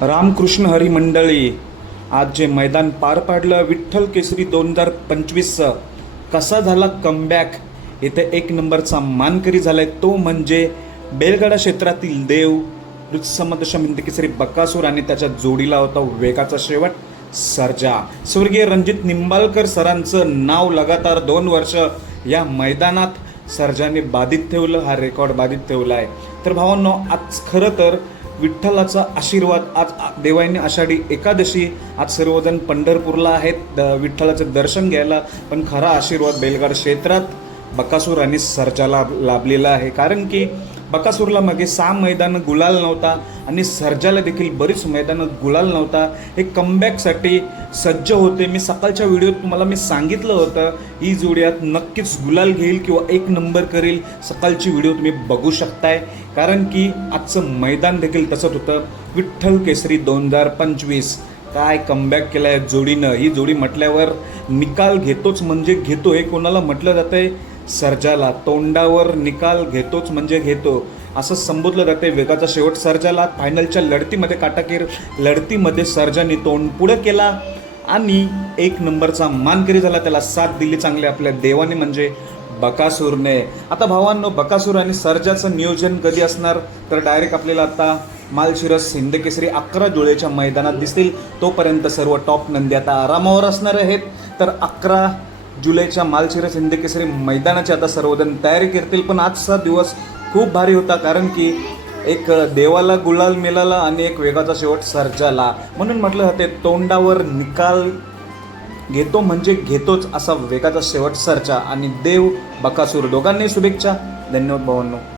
रामकृष्ण हरी मंडळी आज जे मैदान पार पाडलं विठ्ठल केसरी दोन हजार पंचवीसचं कसा झाला कमबॅक इथे एक नंबरचा मानकरी झालाय तो म्हणजे बेलगाडा क्षेत्रातील देव समदशम केसरी बकासूर आणि त्याच्या जोडीला होता वेगाचा शेवट सर्जा. स्वर्गीय रणजित निंबाळकर सरांचं नाव लगातार दोन वर्ष या मैदानात सर्जाने बाधित ठेवलं हा रेकॉर्ड बाधित ठेवला आहे तर भावांनो आज खरं तर विठ्ठलाचा आशीर्वाद आज आ- देवाने आषाढी एकादशी आज सर्वजण पंढरपूरला आहेत. द- विठ्ठलाचं दर्शन घ्यायला पण खरा आशीर्वाद बेलगाड क्षेत्रात बकासूर आणि सर्जाला लाभलेला आहे. कारण की बकासूरला मागे सहा मैदानं गुलाल नव्हता आणि सर्जाला देखील बरीच मैदानं गुलाल नव्हता. हे कमबॅकसाठी सज्ज होते. मी सकाळच्या व्हिडिओत तुम्हाला मी सांगितलं होतं ही जोड्यात नक्कीच गुलाल घेईल किंवा एक नंबर करेल. सकाळची व्हिडिओ तुम्ही बघू शकताय. कारण की आजचं मैदान देखील तसंच होतं. विठ्ठल केसरी दोन हजार पंचवीस. काय कमबॅक केलं आहे जोडीनं. ही जोडी म्हटल्यावर निकाल घेतोच म्हणजे घेतो हे कोणाला म्हटलं जातंय? सर्जाला तोंडावर निकाल घेतोच म्हणजे घेतो. असं संबोधलं जाते वेगाचा शेवट. सर्जाला फायनलच्या लढतीमध्ये काटाकीर लढतीमध्ये सर्जाने तोंड पुढं केला आणि एक नंबरचा मानकरी झाला. त्याला साथ दिली चांगले आपल्या देवाने म्हणजे बकासूरने. आता भावांनो बकासूर आणि सर्जाचं नियोजन कधी असणार? तर डायरेक्ट आपल्याला आता मालशिरस हिंदकेसरी अकरा जुळेच्या मैदानात दिसतील. तोपर्यंत सर्व टॉप नंदी आता आरामावर असणार आहेत. तर अकरा जुलैच्या मालशिरस हिंदकेसरी मैदानाची आता सर्वजण तयारी करतील पण आजचा दिवस खूप भारी होता कारण की एक देवाला गुलाल मिळाला आणि एक वेगाचा शेवट सर्जाला. म्हणून म्हटलं जाते तोंडावर निकाल घेतो म्हणजे घेतोच असा वेगाचा शेवट सर्जा. आणि देव बकासूर दोघांनी शुभेच्छा. धन्यवाद भावांनो.